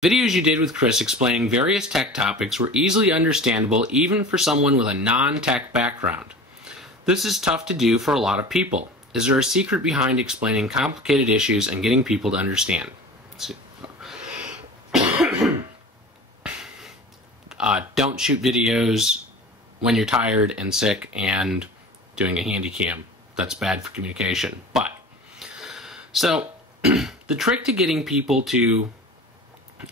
Videos you did with Chris explaining various tech topics were easily understandable even for someone with a non-tech background. This is tough to do for a lot of people. Is there a secret behind explaining complicated issues and getting people to understand? Don't shoot videos when you're tired and sick and doing a handy cam. That's bad for communication. So the trick to getting people to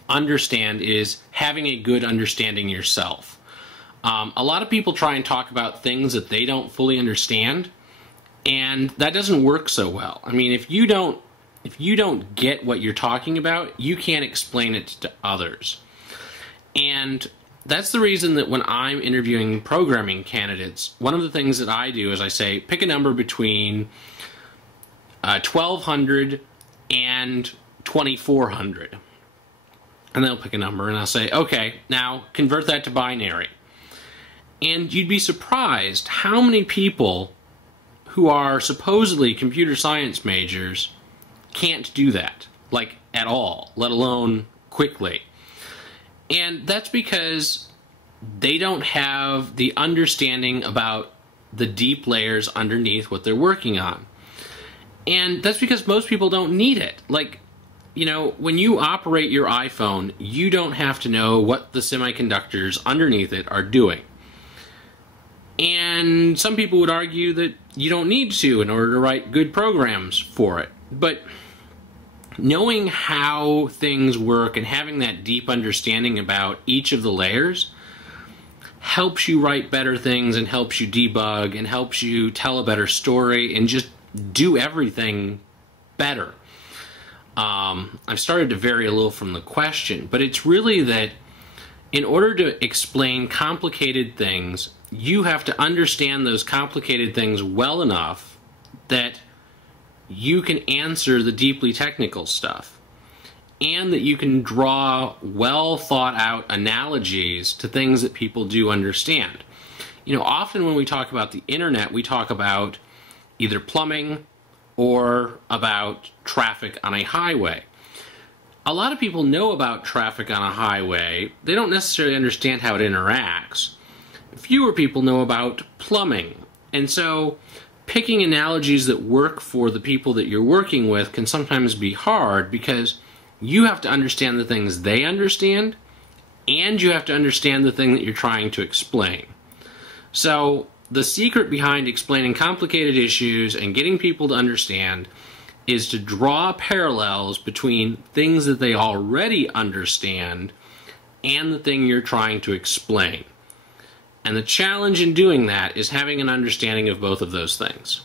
understand is having a good understanding yourself. A lot of people try and talk about things that they don't fully understand, and that doesn't work so well. I mean, if you don't get what you're talking about, you can't explain it to others. And that's the reason that when I'm interviewing programming candidates, one of the things that I do is I say, pick a number between 1200 and 2400. And they'll pick a number and I'll say, okay, now convert that to binary. And you'd be surprised how many people who are supposedly computer science majors can't do that, like at all, let alone quickly. And that's because they don't have the understanding about the deep layers underneath what they're working on. And that's because most people don't need it. Like, you know, when you operate your iPhone, you don't have to know what the semiconductors underneath it are doing. And some people would argue that you don't need to in order to write good programs for it. But knowing how things work and having that deep understanding about each of the layers helps you write better things and helps you debug and helps you tell a better story and just do everything better. I've started to vary a little from the question, but it's really that in order to explain complicated things, you have to understand those complicated things well enough that you can answer the deeply technical stuff, and that you can draw well thought out analogies to things that people do understand. You know, often when we talk about the internet, we talk about either plumbing or about traffic on a highway. A lot of people know about traffic on a highway. They don't necessarily understand how it interacts. Fewer people know about plumbing. And so picking analogies that work for the people that you're working with can sometimes be hard because you have to understand the things they understand, and you have to understand the thing that you're trying to explain. So the secret behind explaining complicated issues and getting people to understand is to draw parallels between things that they already understand and the thing you're trying to explain. And the challenge in doing that is having an understanding of both of those things.